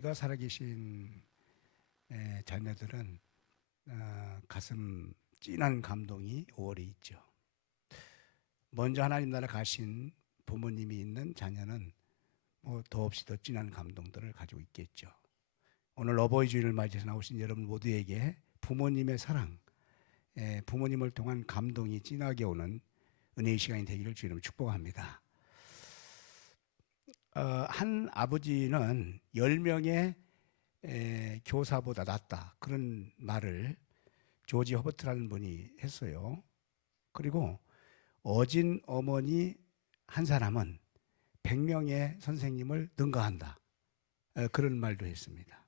가 살아계신 자녀들은 가슴 찐한 감동이 5월에 있죠. 먼저 하나님 나라 가신 부모님이 있는 자녀는 뭐 더없이 더 진한 감동들을 가지고 있겠죠. 오늘 어버이 주일을 맞이해서 나오신 여러분 모두에게 부모님의 사랑, 부모님을 통한 감동이 진하게 오는 은혜의 시간이 되기를 주님으로 축복합니다. 한 아버지는 10명의 교사보다 낫다, 그런 말을 조지 허버트라는 분이 했어요. 그리고 어진 어머니 한 사람은 100명의 선생님을 능가한다, 그런 말도 했습니다.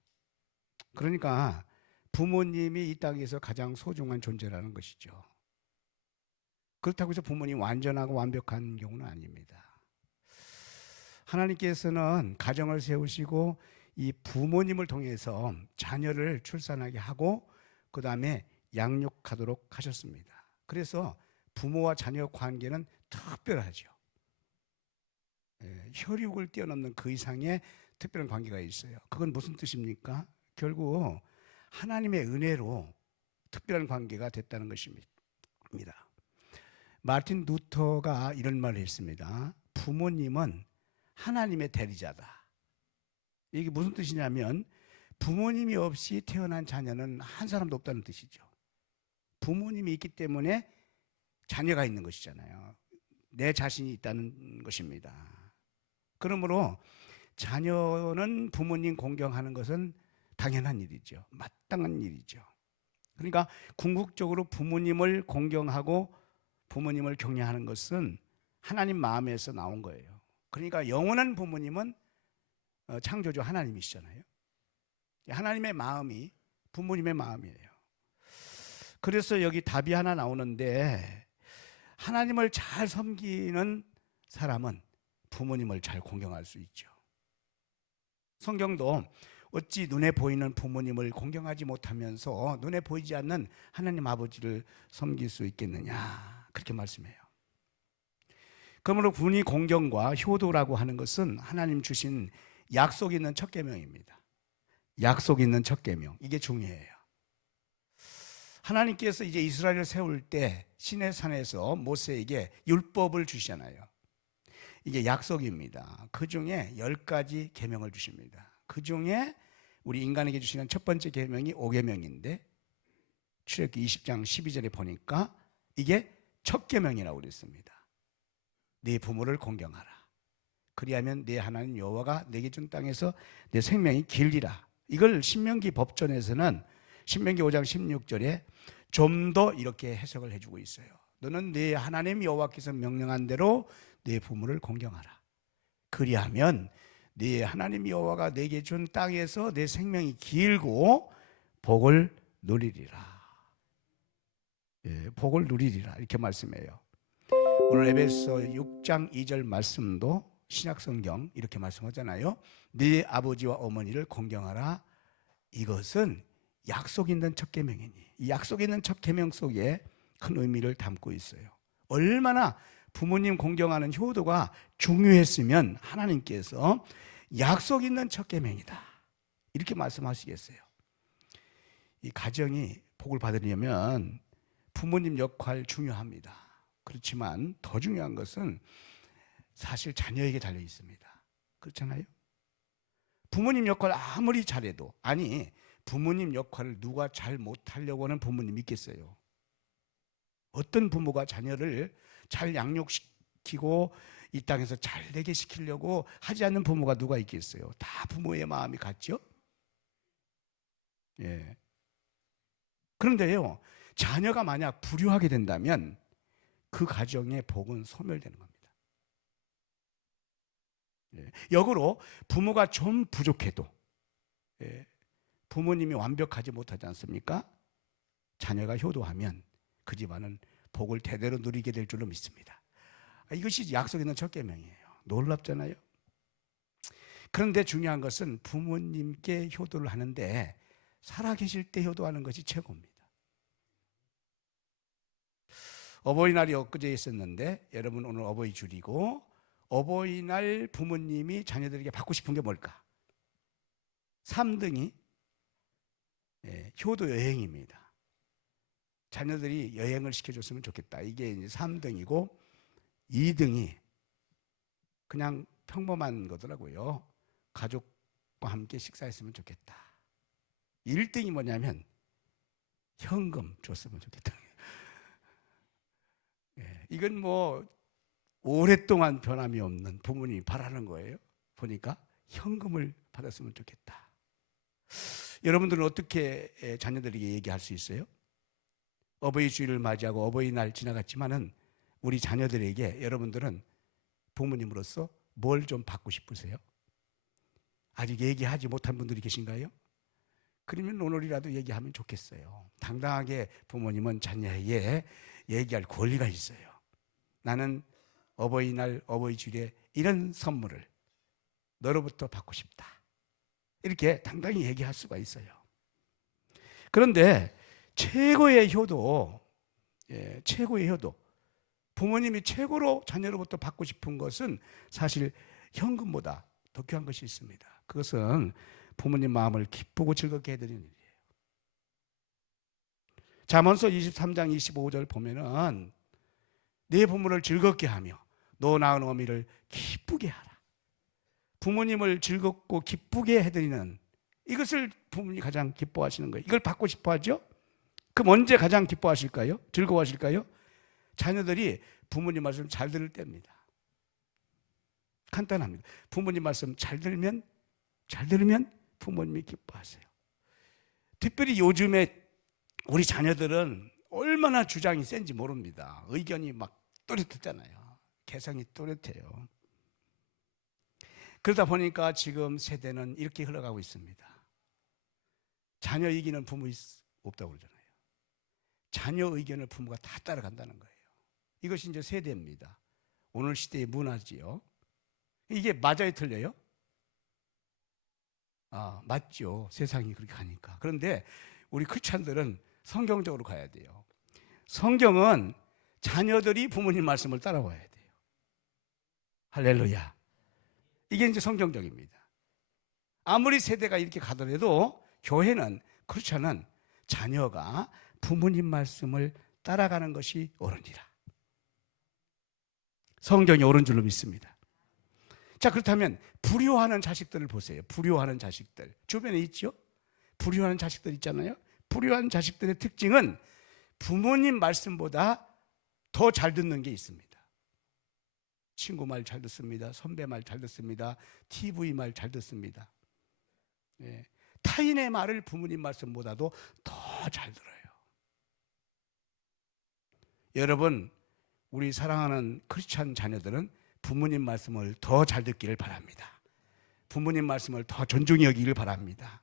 그러니까 부모님이 이 땅에서 가장 소중한 존재라는 것이죠. 그렇다고 해서 부모님이 완전하고 완벽한 경우는 아닙니다. 하나님께서는 가정을 세우시고 이 부모님을 통해서 자녀를 출산하게 하고 그 다음에 양육하도록 하셨습니다. 그래서 부모와 자녀 관계는 특별하죠. 혈육을 뛰어넘는 그 이상의 특별한 관계가 있어요. 그건 무슨 뜻입니까? 결국 하나님의 은혜로 특별한 관계가 됐다는 것입니다. 마틴 루터가 이런 말을 했습니다. 부모님은 하나님의 대리자다. 이게 무슨 뜻이냐면 부모님이 없이 태어난 자녀는 한 사람도 없다는 뜻이죠. 부모님이 있기 때문에 자녀가 있는 것이잖아요. 내 자신이 있다는 것입니다. 그러므로 자녀는 부모님 공경하는 것은 당연한 일이죠. 마땅한 일이죠. 그러니까 궁극적으로 부모님을 공경하고 부모님을 경외하는 것은 하나님 마음에서 나온 거예요. 그러니까 영원한 부모님은 창조주 하나님이시잖아요. 하나님의 마음이 부모님의 마음이에요. 그래서 여기 답이 하나 나오는데, 하나님을 잘 섬기는 사람은 부모님을 잘 공경할 수 있죠. 성경도 어찌 눈에 보이는 부모님을 공경하지 못하면서 눈에 보이지 않는 하나님 아버지를 섬길 수 있겠느냐, 그렇게 말씀해요. 그러므로 분이 공경과 효도라고 하는 것은 하나님 주신 약속 있는 첫 계명입니다. 약속 있는 첫 계명, 이게 중요해요. 하나님께서 이제 이스라엘을 세울 때 시내산에서 모세에게 율법을 주시잖아요. 이게 약속입니다. 그 중에 10가지 계명을 주십니다. 그 중에 우리 인간에게 주시는 첫 번째 계명이 5계명인데 출애굽기 20장 12절에 보니까 이게 첫 계명이라고 그랬습니다. 네 부모를 공경하라. 그리하면 네 하나님 여호와가 내게 준 땅에서 내 생명이 길리라. 이걸 신명기 법전에서는 신명기 5장 16절에 좀 더 이렇게 해석을 해주고 있어요. 너는 네 하나님 여호와께서 명령한 대로 네 부모를 공경하라. 그리하면 네 하나님 여호와가 내게 준 땅에서 내 생명이 길고 복을 누리리라. 복을 누리리라, 이렇게 말씀해요. 오늘 에베소 6장 2절 말씀도 신약성경 이렇게 말씀하잖아요. 네 아버지와 어머니를 공경하라. 이것은 약속 있는 첫 계명이니, 이 약속 있는 첫 계명 속에 큰 의미를 담고 있어요. 얼마나 부모님 공경하는 효도가 중요했으면 하나님께서 약속 있는 첫 계명이다, 이렇게 말씀하시겠어요. 이 가정이 복을 받으려면 부모님 역할 중요합니다. 그렇지만 더 중요한 것은 사실 자녀에게 달려 있습니다. 그렇잖아요? 부모님 역할 아무리 잘해도, 아니 부모님 역할을 누가 잘 못하려고 하는 부모님이 있겠어요? 어떤 부모가 자녀를 잘 양육시키고 이 땅에서 잘 되게 시키려고 하지 않는 부모가 누가 있겠어요? 다 부모의 마음이 같죠? 예. 그런데요, 자녀가 만약 불효하게 된다면 그 가정의 복은 소멸되는 겁니다. 역으로 부모가 좀 부족해도, 부모님이 완벽하지 못하지 않습니까? 자녀가 효도하면 그 집안은 복을 대대로 누리게 될 줄로 믿습니다. 이것이 약속 있는 첫 계명이에요. 놀랍잖아요. 그런데 중요한 것은 부모님께 효도를 하는데 살아계실 때 효도하는 것이 최고입니다. 어버이날이 엊그제 있었는데, 여러분 오늘 어버이 줄이고 어버이날 부모님이 자녀들에게 받고 싶은 게 뭘까? 3등이 효도 여행입니다. 자녀들이 여행을 시켜줬으면 좋겠다. 이게 이제 3등이고 2등이 그냥 평범한 거더라고요. 가족과 함께 식사했으면 좋겠다. 1등이 뭐냐면 현금 줬으면 좋겠다. 이건 뭐 오랫동안 변함이 없는 부모님이 바라는 거예요. 보니까 현금을 받았으면 좋겠다. 여러분들은 어떻게 자녀들에게 얘기할 수 있어요? 어버이 주일을 맞이하고 어버이날 지나갔지만은 우리 자녀들에게 여러분들은 부모님으로서 뭘 좀 받고 싶으세요? 아직 얘기하지 못한 분들이 계신가요? 그러면 오늘이라도 얘기하면 좋겠어요. 당당하게 부모님은 자녀에게 얘기할 권리가 있어요. 나는 어버이날 어버이 주일에 이런 선물을 너로부터 받고 싶다. 이렇게 당당히 얘기할 수가 있어요. 그런데 최고의 효도, 최고의 효도, 부모님이 최고로 자녀로부터 받고 싶은 것은 사실 현금보다 더 귀한 것이 있습니다. 그것은 부모님 마음을 기쁘고 즐겁게 해드리는 일이에요. 잠언서 23장 25절 보면은 네 부모를 즐겁게 하며 너 낳은 어미를 기쁘게 하라. 부모님을 즐겁고 기쁘게 해드리는 이것을 부모님이 가장 기뻐하시는 거예요. 이걸 받고 싶어 하죠? 그럼 언제 가장 기뻐하실까요? 즐거워하실까요? 자녀들이 부모님 말씀 잘 들을 때입니다. 간단합니다. 부모님 말씀 잘 들으면 부모님이 기뻐하세요. 특별히 요즘에 우리 자녀들은 얼마나 주장이 센지 모릅니다. 의견이 막 또렷했잖아요. 개성이 또렷해요. 그러다 보니까 지금 세대는 이렇게 흘러가고 있습니다. 자녀 이기는 부모 없다고 그러잖아요. 자녀 의견을 부모가 다 따라간다는 거예요. 이것이 이제 세대입니다. 오늘 시대의 문화지요. 이게 맞아요, 틀려요? 맞죠. 세상이 그렇게 가니까. 그런데 우리 크리스찬들은 성경적으로 가야 돼요. 성경은 자녀들이 부모님 말씀을 따라와야 돼요. 할렐루야. 이게 이제 성경적입니다. 아무리 세대가 이렇게 가더라도 교회는, 크리스찬은 자녀가 부모님 말씀을 따라가는 것이 옳으니라. 성경이 옳은 줄로 믿습니다. 자, 그렇다면 불효하는 자식들을 보세요. 불효하는 자식들 주변에 있죠? 불효하는 자식들 있잖아요. 불효한 자식들의 특징은 부모님 말씀보다 더 잘 듣는 게 있습니다. 친구 말 잘 듣습니다. 선배 말 잘 듣습니다. TV 말 잘 듣습니다. 타인의 말을 부모님 말씀보다도 더 잘 들어요. 여러분, 우리 사랑하는 크리스찬 자녀들은 부모님 말씀을 더 잘 듣기를 바랍니다. 부모님 말씀을 더 존중히 여기기를 바랍니다.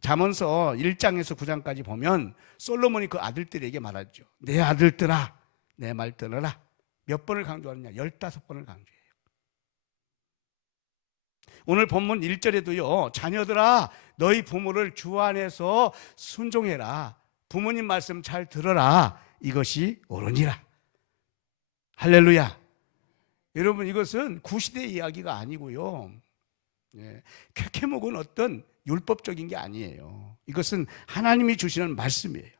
잠언서 1장에서 9장까지 보면 솔로몬이 그 아들들에게 말하죠. 내 아들들아, 내 말 들어라. 몇 번을 강조하느냐? 15번을 강조해요. 오늘 본문 1절에도요. 자녀들아, 너희 부모를 주 안에서 순종해라. 부모님 말씀 잘 들어라. 이것이 옳으니라. 할렐루야. 여러분, 이것은 구시대 이야기가 아니고요. 캐캐묵은 어떤 율법적인 게 아니에요. 이것은 하나님이 주시는 말씀이에요.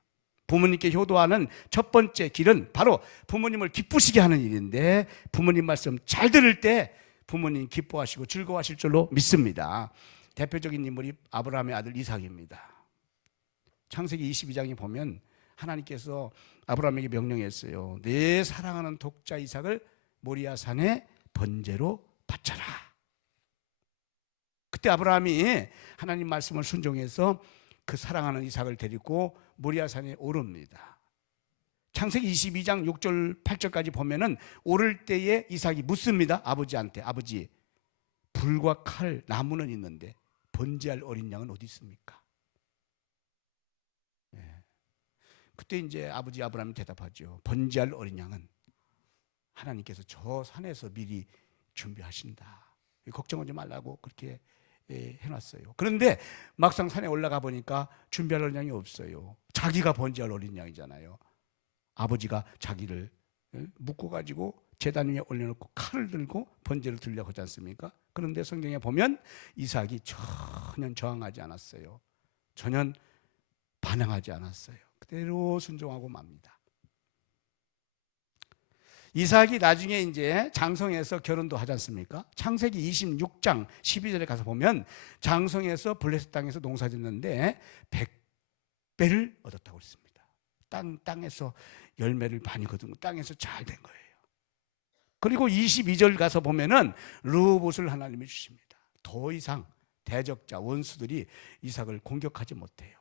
부모님께 효도하는 첫 번째 길은 바로 부모님을 기쁘시게 하는 일인데, 부모님 말씀 잘 들을 때 부모님 기뻐하시고 즐거워하실 줄로 믿습니다. 대표적인 인물이 아브라함의 아들 이삭입니다. 창세기 22장에 보면 하나님께서 아브라함에게 명령했어요. 내 사랑하는 독자 이삭을 모리아산에 번제로 바쳐라. 그때 아브라함이 하나님 말씀을 순종해서 그 사랑하는 이삭을 데리고 모리아산에 오릅니다. 창세기 22장 6절 8절까지 보면은 오를 때에 이삭이 묻습니다. 아버지한테, 아버지, 불과 칼, 나무는 있는데 번제할 어린 양은 어디 있습니까? 그때 이제 아버지 아브라함이 대답하죠. 번제할 어린 양은 하나님께서 저 산에서 미리 준비하신다. 걱정하지 말라고 그렇게 해놨어요. 그런데 막상 산에 올라가 보니까 준비할 어린 양이 없어요. 자기가 번제할 어린 양이잖아요. 아버지가 자기를 묶어가지고 제단 위에 올려놓고 칼을 들고 번제를 드리려고 하지 않습니까? 그런데 성경에 보면 이삭이 전혀 저항하지 않았어요. 전혀 반항하지 않았어요. 그대로 순종하고 맙니다. 이삭이 나중에 이제 장성에서 결혼도 하지 않습니까? 창세기 26장 12절에 가서 보면 장성에서 블레셋 땅에서 농사 짓는데 100배를 얻었다고 했습니다. 땅에서 열매를 많이 거둔 거, 땅에서 잘 된 거예요. 그리고 22절 가서 보면은 르호봇을 하나님이 주십니다. 더 이상 대적자 원수들이 이삭을 공격하지 못해요.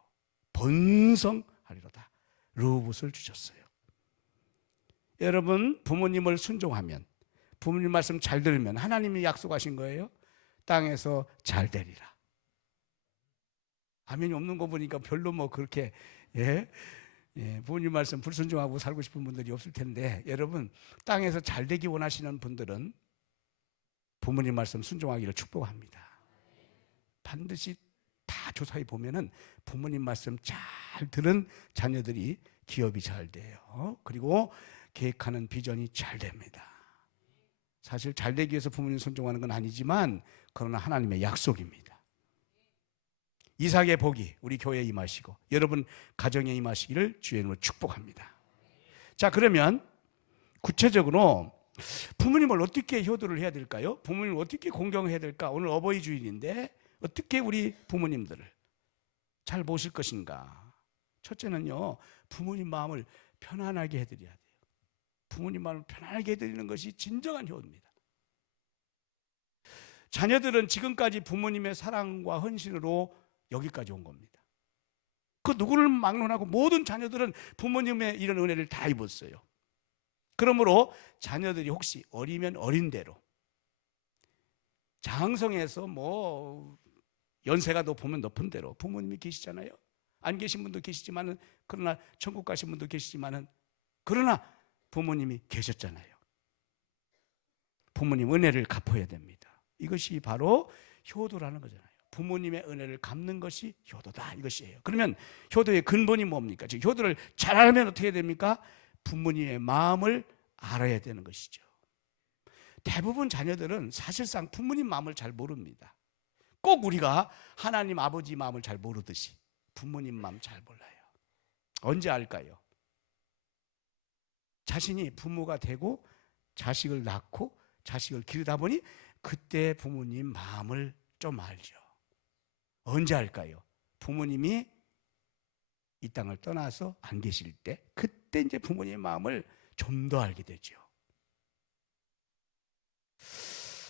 번성하리로다. 르호봇을 주셨어요. 여러분, 부모님을 순종하면, 부모님 말씀 잘 들으면 하나님이 약속하신 거예요. 땅에서 잘 되리라. 아멘이 없는 거 보니까 별로 뭐 그렇게 부모님 말씀 불순종하고 살고 싶은 분들이 없을 텐데, 여러분, 땅에서 잘 되기 원하시는 분들은 부모님 말씀 순종하기를 축복합니다. 반드시 다 조사해 보면은 부모님 말씀 잘 들은 자녀들이 기업이 잘 돼요. 그리고 계획하는 비전이 잘 됩니다. 사실 잘 되기 위해서 부모님 순종하는 건 아니지만, 그러나 하나님의 약속입니다. 이삭의 복이 우리 교회에 임하시고 여러분 가정에 임하시기를 주의 이름으로 축복합니다. 자, 그러면 구체적으로 부모님을 어떻게 효도를 해야 될까요? 부모님을 어떻게 공경해야 될까? 오늘 어버이 주일인데 어떻게 우리 부모님들을 잘 모실 것인가? 첫째는요, 부모님 마음을 편안하게 해드려야 돼요. 부모님 마음을 편안하게 해드리는 것이 진정한 효도입니다. 자녀들은 지금까지 부모님의 사랑과 헌신으로 여기까지 온 겁니다. 그 누구를 막론하고 모든 자녀들은 부모님의 이런 은혜를 다 입었어요. 그러므로 자녀들이 혹시 어리면 어린 대로, 장성에서 뭐 연세가 높으면 높은 대로 부모님이 계시잖아요. 안 계신 분도 계시지만은, 그러나 천국 가신 분도 계시지만은, 그러나 부모님이 계셨잖아요. 부모님 은혜를 갚아야 됩니다. 이것이 바로 효도라는 거잖아요. 부모님의 은혜를 갚는 것이 효도다, 이것이에요. 그러면 효도의 근본이 뭡니까? 즉 효도를 잘하면 어떻게 됩니까? 부모님의 마음을 알아야 되는 것이죠. 대부분 자녀들은 사실상 부모님 마음을 잘 모릅니다. 꼭 우리가 하나님 아버지 마음을 잘 모르듯이 부모님 마음 잘 몰라요. 언제 알까요? 자신이 부모가 되고 자식을 낳고 자식을 기르다 보니 그때 부모님 마음을 좀 알죠. 언제 알까요? 부모님이 이 땅을 떠나서 안 계실 때, 그때 이제 부모님의 마음을 좀 더 알게 되죠.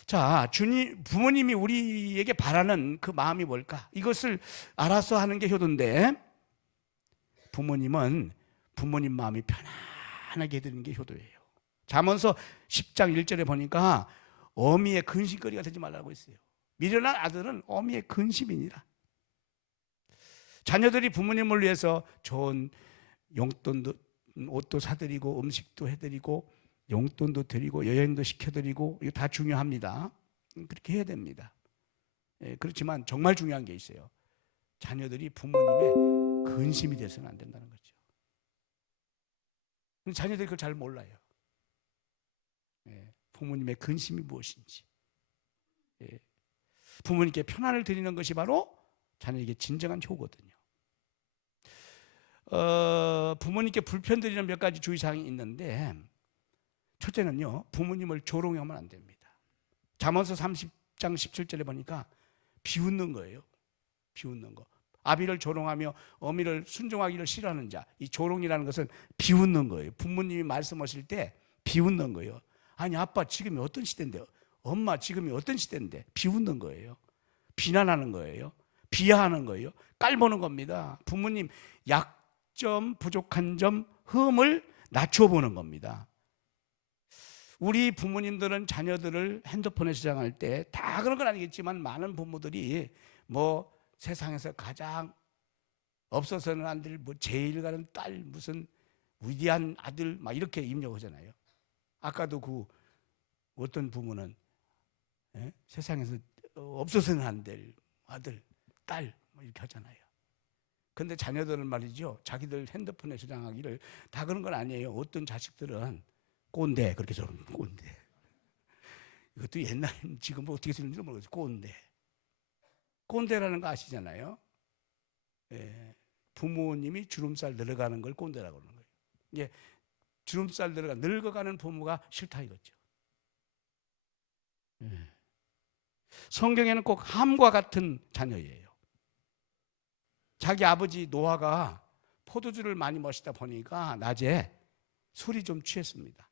자, 부모님이 우리에게 바라는 그 마음이 뭘까? 이것을 알아서 하는 게 효도인데, 부모님은 부모님 마음이 편안하게 해드리는 게 효도예요. 잠언서 10장 1절에 보니까 어미의 근심거리가 되지 말라고 했어요. 미련한 아들은 어미의 근심이니라. 자녀들이 부모님을 위해서 좋은 용돈도, 옷도 사드리고 음식도 해드리고 용돈도 드리고 여행도 시켜드리고, 이거 다 중요합니다. 그렇게 해야 됩니다. 그렇지만 정말 중요한 게 있어요. 자녀들이 부모님의 근심이 돼서는 안 된다는 거죠. 근데 자녀들이 그걸 잘 몰라요. 부모님의 근심이 무엇인지. 부모님께 편안을 드리는 것이 바로 자녀에게 진정한 효거든요. 부모님께 불편 드리는 몇 가지 주의사항이 있는데, 첫째는요, 부모님을 조롱하면 안 됩니다. 잠언서 30장 17절에 보니까 비웃는 거예요. 비웃는 거. 아비를 조롱하며 어미를 순종하기를 싫어하는 자, 이 조롱이라는 것은 비웃는 거예요. 부모님이 말씀하실 때 비웃는 거예요. 아니, 아빠 지금이 어떤 시대인데, 엄마 지금이 어떤 시대인데, 비웃는 거예요. 비난하는 거예요. 비하하는 거예요. 깔보는 겁니다. 부모님 약점, 부족한 점, 흠을 낮춰보는 겁니다. 우리 부모님들은 자녀들을 핸드폰에 저장할 때, 다 그런 건 아니겠지만 많은 부모들이 뭐 세상에서 가장 없어서는 안 될 뭐 제일 가는 딸, 무슨 위대한 아들 막 이렇게 입력하잖아요. 아까도 그 어떤 부모는 세상에서 없어서는 안 될 아들, 딸 뭐 이렇게 하잖아요. 근데 자녀들은 말이죠, 자기들 핸드폰에 저장하기를 다 그런 건 아니에요. 어떤 자식들은 꼰대 그렇게 저는 꼰대. 이것도 옛날 지금 어떻게 쓰는지 모르겠어요. 꼰대. 꼰대라는 거 아시잖아요. 예, 부모님이 주름살 늘어가는 걸 꼰대라고 그러는 거예요. 이게 주름살 늙어가는 부모가 싫다 이거죠. 예. 성경에는 꼭 함과 같은 자녀예요. 자기 아버지 노아가 포도주를 많이 마시다 보니까 낮에 술이 좀 취했습니다.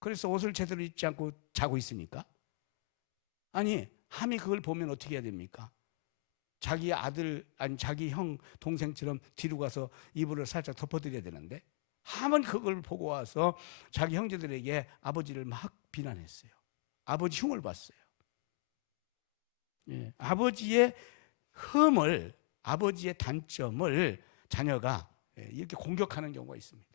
그래서 옷을 제대로 입지 않고 자고 있으니까, 아니 함이 그걸 보면 어떻게 해야 됩니까? 자기 아들 아니 자기 형 동생처럼 뒤로 가서 이불을 살짝 덮어드려야 되는데, 함은 그걸 보고 와서 자기 형제들에게 아버지를 막 비난했어요. 아버지 흉을 봤어요. 예, 아버지의 흠을, 아버지의 단점을 자녀가 이렇게 공격하는 경우가 있습니다.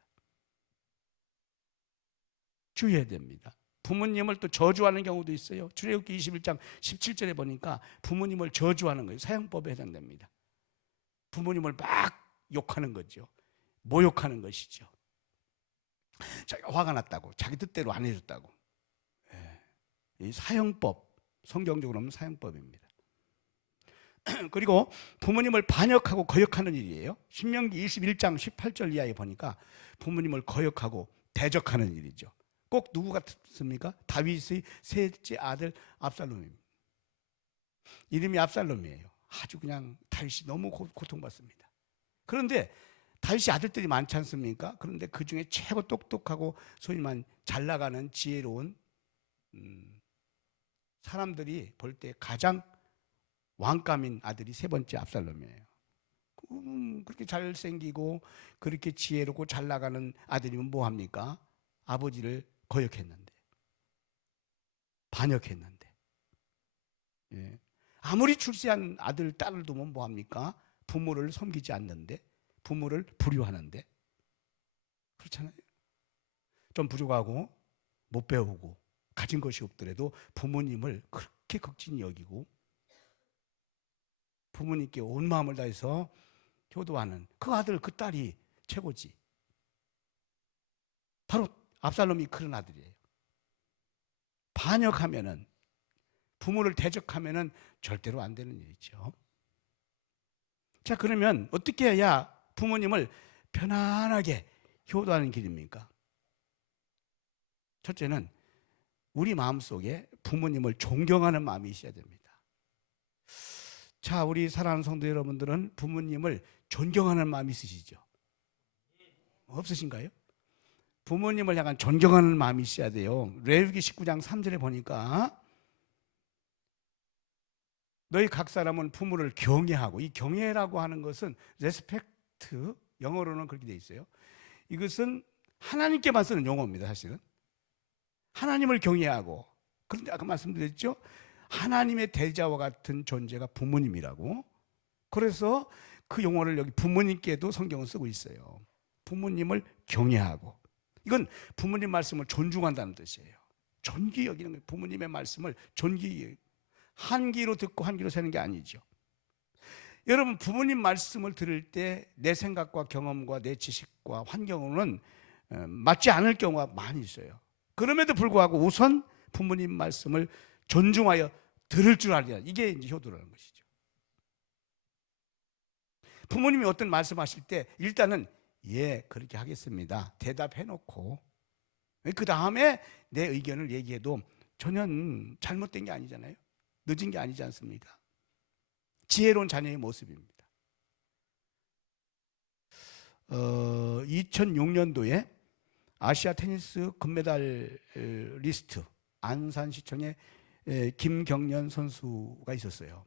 주의해야 됩니다. 부모님을 또 저주하는 경우도 있어요. 출애굽기 21장 17절에 보니까 부모님을 저주하는 거예요. 사형법에 해당됩니다. 부모님을 막 욕하는 거죠. 모욕하는 것이죠. 자기가 화가 났다고, 자기 뜻대로 안 해줬다고. 이 사형법, 성경적으로 하면 사형법입니다. 그리고 부모님을 반역하고 거역하는 일이에요. 신명기 21장 18절 이하에 보니까 부모님을 거역하고 대적하는 일이죠. 꼭 누구 같습니까? 다윗의 셋째 아들 압살롬입니다. 이름이 압살롬이에요. 아주 그냥 다윗이 너무 고통받습니다. 그런데 다윗이 아들들이 많지 않습니까? 그런데 그 중에 최고 똑똑하고 소위 말하는 잘 나가는 지혜로운 사람들이 볼 때 가장 왕감인 아들이 세 번째 압살롬이에요. 그렇게 잘생기고 그렇게 지혜롭고 잘 나가는 아들이면 뭐합니까? 아버지를 거역했는데, 반역했는데, 예. 아무리 출세한 아들, 딸을 두면 뭐합니까? 부모를 섬기지 않는데, 부모를 불효하는데, 그렇잖아요. 좀 부족하고 못 배우고 가진 것이 없더라도 부모님을 그렇게 극진히 여기고 부모님께 온 마음을 다해서 효도하는 그 아들, 그 딸이 최고지. 바로 압살롬이 그런 아들이에요. 반역하면은, 부모를 대적하면은 절대로 안 되는 일이죠. 자, 그러면 어떻게 해야 부모님을 편안하게 효도하는 길입니까? 첫째는 우리 마음속에 부모님을 존경하는 마음이 있어야 됩니다. 자, 우리 사랑하는 성도 여러분들은 부모님을 존경하는 마음이 있으시죠? 없으신가요? 부모님을 향한 존경하는 마음이 있어야 돼요. 레위기 19장 3절에 보니까 너희 각 사람은 부모를 경외하고, 이 경외라고 하는 것은 레스펙트, 영어로는 그렇게 돼 있어요. 이것은 하나님께만 쓰는 용어입니다. 사실은 하나님을 경외하고, 그런데 아까 말씀드렸죠, 하나님의 대자와 같은 존재가 부모님이라고. 그래서 그 용어를 여기 부모님께도 성경은 쓰고 있어요. 부모님을 경외하고, 이건 부모님 말씀을 존중한다는 뜻이에요. 존귀 여기는 거예요. 부모님의 말씀을 존귀, 한 귀로 듣고 한 귀로 새는 게 아니죠. 여러분, 부모님 말씀을 들을 때 내 생각과 경험과 내 지식과 환경으로는 맞지 않을 경우가 많이 있어요. 그럼에도 불구하고 우선 부모님 말씀을 존중하여 들을 줄 알아야, 이게 이제 효도라는 것이죠. 부모님이 어떤 말씀하실 때 일단은 예, 그렇게 하겠습니다 대답해 놓고, 그 다음에 내 의견을 얘기해도 전혀 잘못된 게 아니잖아요. 늦은 게 아니지 않습니까? 지혜로운 자녀의 모습입니다. 2006년도에 아시아 테니스 금메달 리스트 안산시청에 김경련 선수가 있었어요.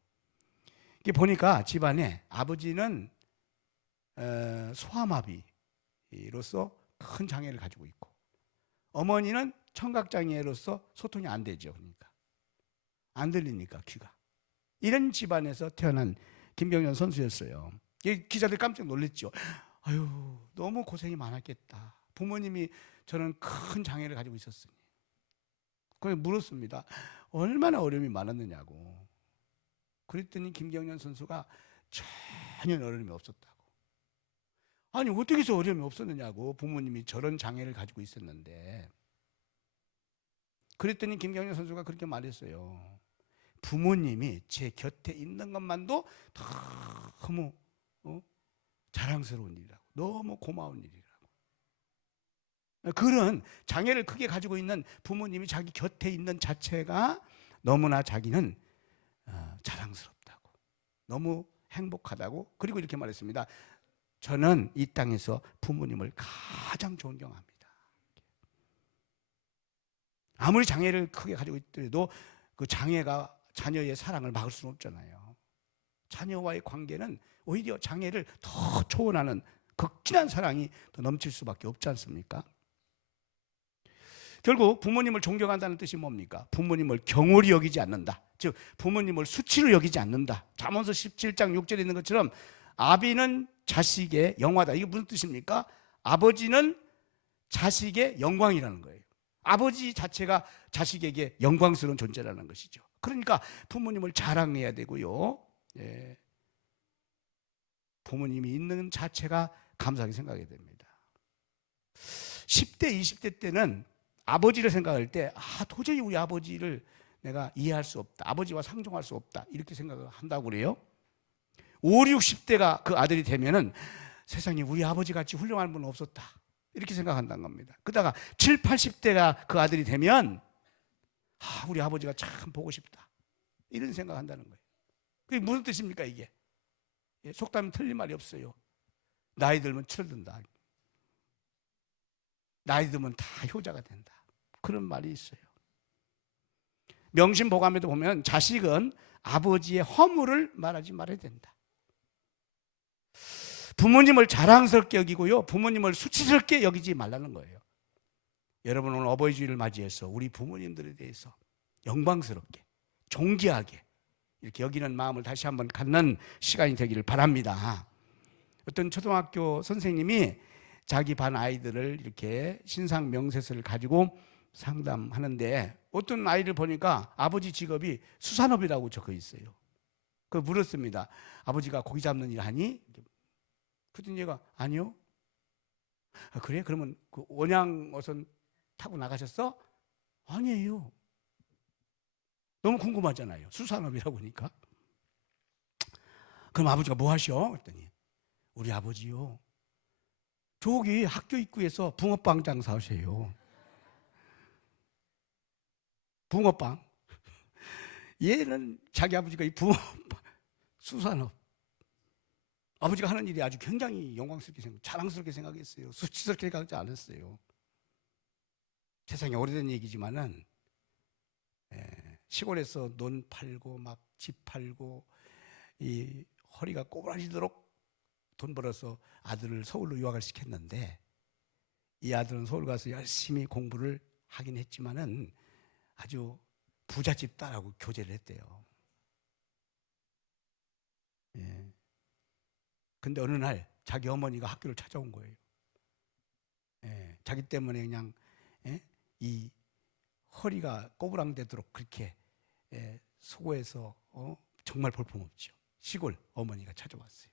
이게 보니까 집안에 아버지는 소아마비로서 큰 장애를 가지고 있고, 어머니는 청각장애로서 소통이 안 되죠. 그러니까 안 들리니까 귀가. 이런 집안에서 태어난 김경련 선수였어요. 기자들 깜짝 놀랐죠. 아유, 너무 고생이 많았겠다. 부모님이 저는 큰 장애를 가지고 있었으니. 그래서 물었습니다. 얼마나 어려움이 많았느냐고. 그랬더니 김경련 선수가 전혀 어려움이 없었다고. 아니, 어떻게 해서 어려움이 없었느냐고. 부모님이 저런 장애를 가지고 있었는데. 그랬더니 김경현 선수가 그렇게 말했어요. 부모님이 제 곁에 있는 것만도 너무 자랑스러운 일이라고, 너무 고마운 일이라고. 그런 장애를 크게 가지고 있는 부모님이 자기 곁에 있는 자체가 너무나 자기는 자랑스럽다고, 너무 행복하다고. 그리고 이렇게 말했습니다. 저는 이 땅에서 부모님을 가장 존경합니다. 아무리 장애를 크게 가지고 있더라도 그 장애가 자녀의 사랑을 막을 수는 없잖아요. 자녀와의 관계는 오히려 장애를 더 초월하는 극진한 사랑이 더 넘칠 수밖에 없지 않습니까? 결국 부모님을 존경한다는 뜻이 뭡니까? 부모님을 경홀히 여기지 않는다. 즉 부모님을 수치로 여기지 않는다. 잠언서 17장 6절에 있는 것처럼 아비는 자식의 영화다. 이게 무슨 뜻입니까? 아버지는 자식의 영광이라는 거예요. 아버지 자체가 자식에게 영광스러운 존재라는 것이죠. 그러니까 부모님을 자랑해야 되고요. 예. 부모님이 있는 자체가 감사하게 생각해야 됩니다. 10대, 20대 때는 아버지를 생각할 때 도저히 우리 아버지를 내가 이해할 수 없다. 아버지와 상종할 수 없다. 이렇게 생각을 한다고 그래요. 5, 60대가 그 아들이 되면은 세상에 우리 아버지 같이 훌륭한 분은 없었다. 이렇게 생각한다는 겁니다. 그러다가 7, 80대가 그 아들이 되면 우리 아버지가 참 보고 싶다. 이런 생각한다는 거예요. 그게 무슨 뜻입니까 이게? 속담이 틀린 말이 없어요. 나이 들면 철든다. 나이 들면 다 효자가 된다. 그런 말이 있어요. 명심보감에도 보면 자식은 아버지의 허물을 말하지 말아야 된다. 부모님을 자랑스럽게 여기고요, 부모님을 수치스럽게 여기지 말라는 거예요. 여러분 오늘 어버이 주일을 맞이해서 우리 부모님들에 대해서 영광스럽게, 존귀하게 이렇게 여기는 마음을 다시 한번 갖는 시간이 되기를 바랍니다. 어떤 초등학교 선생님이 자기 반 아이들을 이렇게 신상 명세서를 가지고 상담하는데 어떤 아이를 보니까 아버지 직업이 수산업이라고 적혀 있어요. 그 물었습니다. 아버지가 고기 잡는 일 하니? 그랬더니 얘가 아니요. 그래? 그러면 그 원양어선 타고 나가셨어? 아니에요. 너무 궁금하잖아요. 수산업이라고 하니까. 그럼 아버지가 뭐 하셔? 그랬더니 우리 아버지요, 저기 학교 입구에서 붕어빵 장사하세요. 붕어빵. 얘는 자기 아버지가 이 붕어빵 수산업, 아버지가 하는 일이 아주 굉장히 영광스럽게 자랑스럽게 생각했어요. 수치스럽게 생각하지 않았어요. 세상에 오래된 얘기지만은 시골에서 논 팔고 막 집 팔고 이 허리가 꼬부라지도록 돈 벌어서 아들을 서울로 유학을 시켰는데 이 아들은 서울 가서 열심히 공부를 하긴 했지만은 아주 부잣집 딸하고 교제를 했대요. 예. 근데 어느 날 자기 어머니가 학교를 찾아온 거예요. 예. 자기 때문에 그냥 이 허리가 꼬부랑되도록 그렇게 수고해서 정말 볼품없죠. 시골 어머니가 찾아왔어요.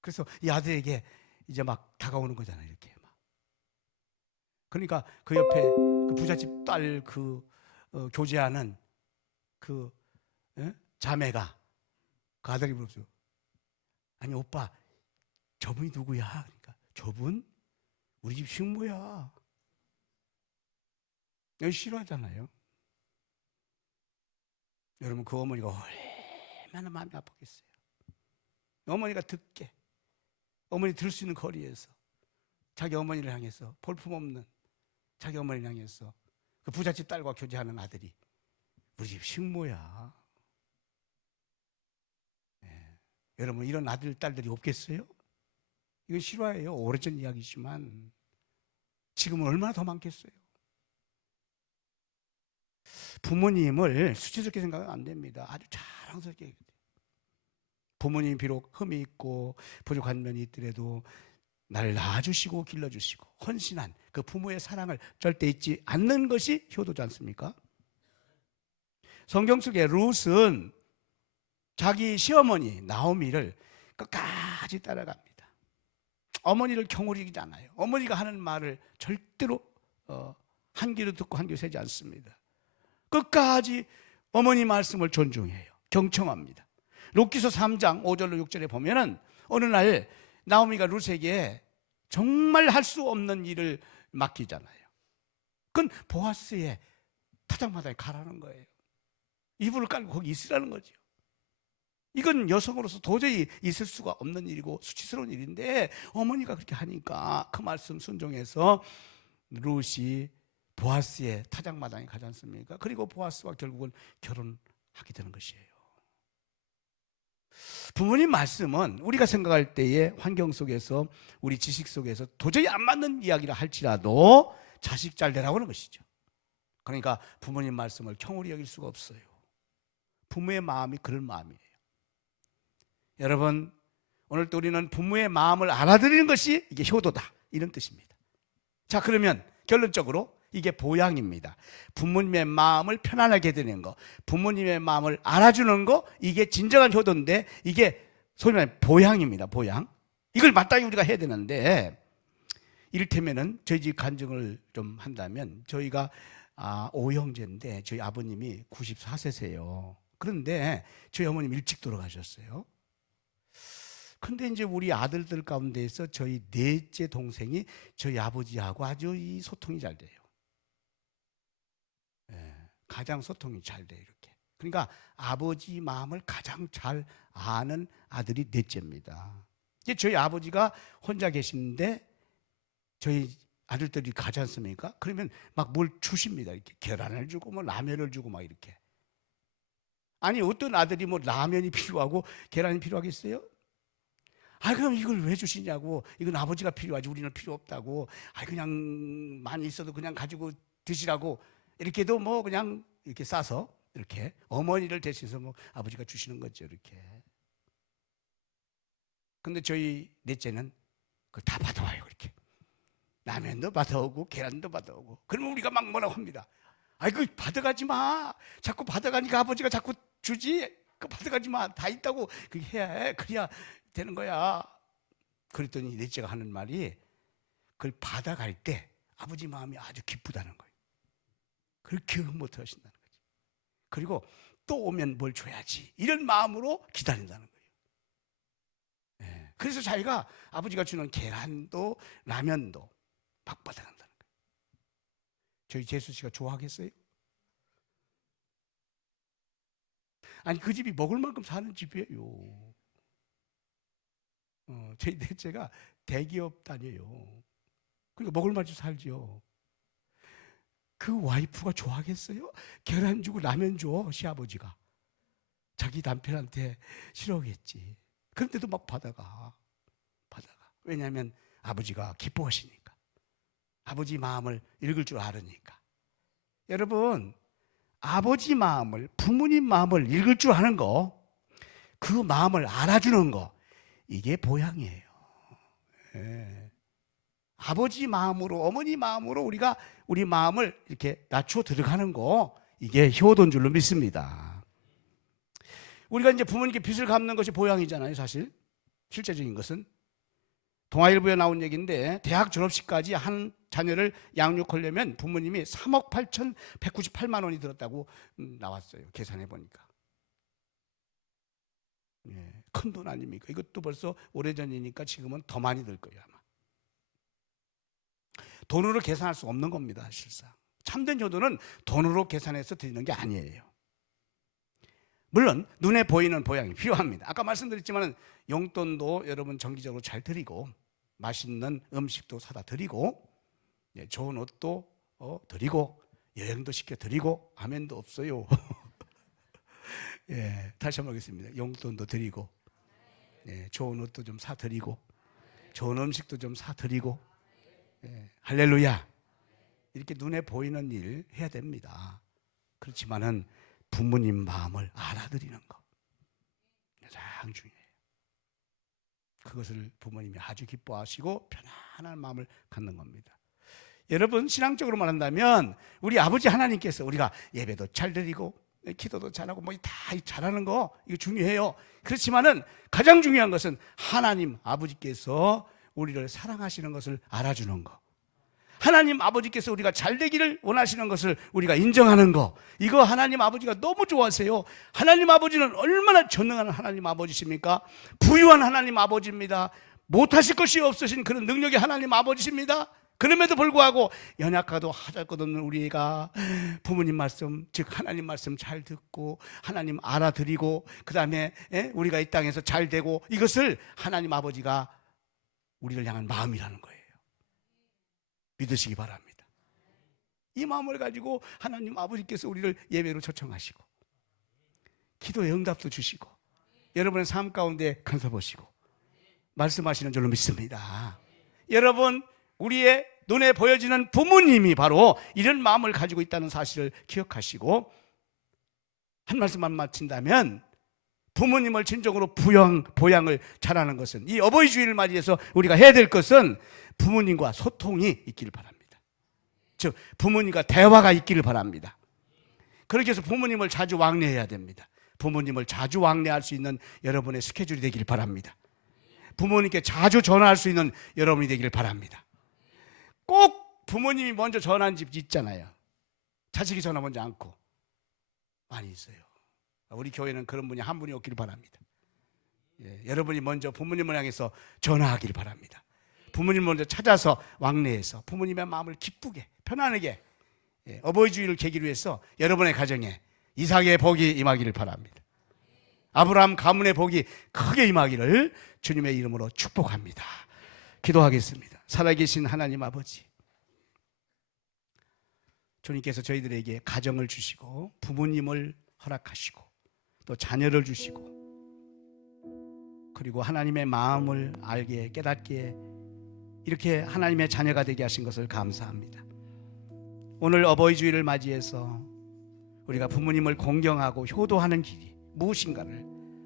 그래서 이 아들에게 이제 막 다가오는 거잖아요. 이렇게 막. 그러니까 그 옆에 그 부잣집 딸 교제하는 그 자매가 그 아들이 물었어요. 아니 오빠, 저분이 누구야? 그러니까 저분 우리 집 식모야. 여기 싫어하잖아요. 여러분 그 어머니가 얼마나 마음이 아팠겠어요. 어머니가 듣게, 어머니 들 수 있는 거리에서 자기 어머니를 향해서, 볼품없는 자기 어머니를 향해서 그 부잣집 딸과 교제하는 아들이 우리 집 식모야. 여러분 이런 아들 딸들이 없겠어요? 이건 실화예요. 오래전 이야기지만 지금은 얼마나 더 많겠어요. 부모님을 수치스럽게 생각하면 안 됩니다. 아주 자랑스럽게 해야 돼요. 부모님이 비록 흠이 있고 부족한 면이 있더라도 나를 낳아주시고 길러주시고 헌신한 그 부모의 사랑을 절대 잊지 않는 것이 효도지 않습니까? 성경 속에 룻은 자기 시어머니 나오미를 끝까지 따라갑니다. 어머니를 경홀히 여기지 않아요. 어머니가 하는 말을 절대로 한 귀로 듣고 한 귀로 세지 않습니다. 끝까지 어머니 말씀을 존중해요. 경청합니다. 룻기서 3장 5절로 6절에 보면은 어느 날 나오미가 룻에게 정말 할 수 없는 일을 맡기잖아요. 그건 보아스의 타작마당에 가라는 거예요. 이불을 깔고 거기 있으라는 거죠. 이건 여성으로서 도저히 있을 수가 없는 일이고 수치스러운 일인데 어머니가 그렇게 하니까 그 말씀 순종해서 룻이 보아스의 타작마당에 가지 않습니까? 그리고 보아스와 결국은 결혼하게 되는 것이에요. 부모님 말씀은 우리가 생각할 때의 환경 속에서 우리 지식 속에서 도저히 안 맞는 이야기를 할지라도 자식 잘 되라고 하는 것이죠. 그러니까 부모님 말씀을 경홀히 여길 수가 없어요. 부모의 마음이 그런 마음이에요. 여러분, 오늘 또 우리는 부모의 마음을 알아들이는 것이 이게 효도다, 이런 뜻입니다. 자, 그러면 결론적으로 이게 보양입니다. 부모님의 마음을 편안하게 해드리는 거, 부모님의 마음을 알아주는 거, 이게 진정한 효도인데 이게 소위 말하는 보양입니다. 보양. 이걸 마땅히 우리가 해야 되는데, 이를테면은 저희 집 간증을 좀 한다면 저희가 5형제인데 저희 아버님이 94세세요. 그런데 저희 어머님 일찍 돌아가셨어요. 근데 이제 우리 아들들 가운데에서 저희 넷째 동생이 저희 아버지하고 아주 이 소통이 잘 돼요. 가장 소통이 잘 돼요, 이렇게. 그러니까 아버지 마음을 가장 잘 아는 아들이 넷째입니다. 이제 저희 아버지가 혼자 계시는데 저희 아들들이 가지 않습니까? 그러면 막 뭘 주십니다. 이렇게 계란을 주고 뭐 라면을 주고 막 이렇게. 아니, 어떤 아들이 뭐 라면이 필요하고 계란이 필요하겠어요? 그럼 이걸 왜 주시냐고. 이건 아버지가 필요하지 우리는 필요 없다고. 그냥 많이 있어도 그냥 가지고 드시라고. 이렇게도 뭐 그냥 이렇게 싸서 이렇게 어머니를 대신해서 뭐 아버지가 주시는 거죠, 이렇게. 근데 저희 넷째는 그걸 다 받아와요, 그렇게. 라면도 받아오고 계란도 받아오고. 그러면 우리가 막 뭐라고 합니다. 그 받아가지 마. 자꾸 받아가니까 아버지가 자꾸 주지. 그 받아가지 마. 다 있다고 그렇게 해야 해. 그래야 되는 거야. 그랬더니 넷째가 하는 말이 그걸 받아갈 때 아버지 마음이 아주 기쁘다는 거예요. 그렇게 못 하신다는 거죠. 그리고 또 오면 뭘 줘야지, 이런 마음으로 기다린다는 거예요. 그래서 자기가 아버지가 주는 계란도 라면도 막 받아간다는 거예요. 저희 재수 씨가 좋아하겠어요? 아니, 그 집이 먹을 만큼 사는 집이에요. 저희 넷째가 대기업 다녀요. 그러니까 먹을 만큼 살죠. 그 와이프가 좋아하겠어요? 계란 주고 라면 줘, 시아버지가. 자기 남편한테 싫어하겠지. 그런데도 막 받아가. 왜냐하면 아버지가 기뻐하시니까. 아버지 마음을 읽을 줄 알으니까. 여러분, 아버지 마음을, 부모님 마음을 읽을 줄 아는 거, 그 마음을 알아주는 거, 이게 보양이에요. 아버지 마음으로, 어머니 마음으로 우리가 우리 마음을 이렇게 낮추어 들어가는 거, 이게 효도인 줄로 믿습니다. 우리가 이제 부모님께 빚을 갚는 것이 보양이잖아요, 사실. 실제적인 것은. 동아일보에 나온 얘기인데, 대학 졸업식까지 한 자녀를 양육하려면 부모님이 3억 8,198만 원이 들었다고 나왔어요. 계산해 보니까. 큰 돈 아닙니까? 이것도 벌써 오래전이니까 지금은 더 많이 들 거예요, 아마. 돈으로 계산할 수 없는 겁니다, 실상. 참된 효도는 돈으로 계산해서 드리는 게 아니에요. 물론 눈에 보이는 보양이 필요합니다. 아까 말씀드렸지만 용돈도 여러분 정기적으로 잘 드리고, 맛있는 음식도 사다 드리고, 좋은 옷도 드리고, 여행도 시켜 드리고, 아멘도 없어요. 다시 한번 하겠습니다. 용돈도 드리고, 좋은 옷도 좀 사 드리고, 좋은 음식도 좀 사 드리고, 할렐루야. 이렇게 눈에 보이는 일 해야 됩니다. 그렇지만은 부모님 마음을 알아들이는 거 가장 중요해요. 그것을 부모님이 아주 기뻐하시고 편안한 마음을 갖는 겁니다. 여러분, 신앙적으로 말한다면 우리 아버지 하나님께서 우리가 예배도 잘 드리고 기도도 잘하고 뭐 다 잘하는 거, 이거 중요해요. 그렇지만은 가장 중요한 것은 하나님 아버지께서 우리를 사랑하시는 것을 알아주는 거, 하나님 아버지께서 우리가 잘 되기를 원하시는 것을 우리가 인정하는 거, 이거 하나님 아버지가 너무 좋아하세요. 하나님 아버지는 얼마나 전능한 하나님 아버지십니까? 부유한 하나님 아버지입니다. 못하실 것이 없으신 그런 능력의 하나님 아버지십니다. 그럼에도 불구하고 연약하도 하잘것없는 우리가 부모님 말씀, 즉 하나님 말씀 잘 듣고 하나님 알아드리고 그 다음에 우리가 이 땅에서 잘 되고, 이것을 하나님 아버지가 우리를 향한 마음이라는 거예요. 믿으시기 바랍니다. 이 마음을 가지고 하나님 아버지께서 우리를 예배로 초청하시고 기도의 응답도 주시고 여러분의 삶 가운데 간섭하시고 말씀하시는 줄로 믿습니다. 여러분, 우리의 눈에 보여지는 부모님이 바로 이런 마음을 가지고 있다는 사실을 기억하시고, 한 말씀만 마친다면 부모님을 진정으로 보양을 잘하는 것은, 이 어버이 주일을 맞이해서 우리가 해야 될 것은 부모님과 소통이 있기를 바랍니다. 즉 부모님과 대화가 있기를 바랍니다. 그렇게 해서 부모님을 자주 왕래해야 됩니다. 부모님을 자주 왕래할 수 있는 여러분의 스케줄이 되기를 바랍니다. 부모님께 자주 전화할 수 있는 여러분이 되기를 바랍니다. 꼭 부모님이 먼저 전화한 집 있잖아요. 자식이 전화 먼저 않고. 많이 있어요. 우리 교회는 그런 분이 한 분이 없기를 바랍니다. 여러분이 먼저 부모님을 향해서 전화하기를 바랍니다. 부모님 먼저 찾아서 왕래해서 부모님의 마음을 기쁘게 편안하게, 어버이 주일을 계기로 해서 여러분의 가정에 이삭의 복이 임하기를 바랍니다. 아브라함 가문의 복이 크게 임하기를 주님의 이름으로 축복합니다. 기도하겠습니다. 살아계신 하나님 아버지, 주님께서 저희들에게 가정을 주시고 부모님을 허락하시고 또 자녀를 주시고, 그리고 하나님의 마음을 알게 깨닫게 이렇게 하나님의 자녀가 되게 하신 것을 감사합니다. 오늘 어버이 주일을 맞이해서 우리가 부모님을 공경하고 효도하는 길이 무엇인가를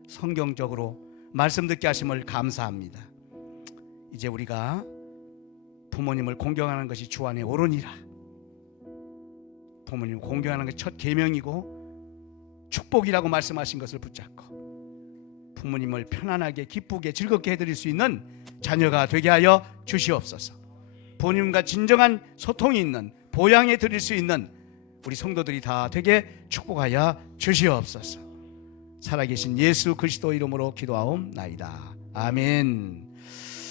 성경적으로 말씀 듣게 하심을 감사합니다. 이제 우리가 부모님을 공경하는 것이 주 안에 옳으니라. 부모님을 공경하는 것이 첫 계명이고 축복이라고 말씀하신 것을 붙잡고 부모님을 편안하게 기쁘게 즐겁게 해드릴 수 있는 자녀가 되게 하여 주시옵소서. 부모님과 진정한 소통이 있는, 보양해 드릴 수 있는 우리 성도들이 다 되게 축복하여 주시옵소서. 살아계신 예수 그리스도 이름으로 기도하옵나이다. 아멘.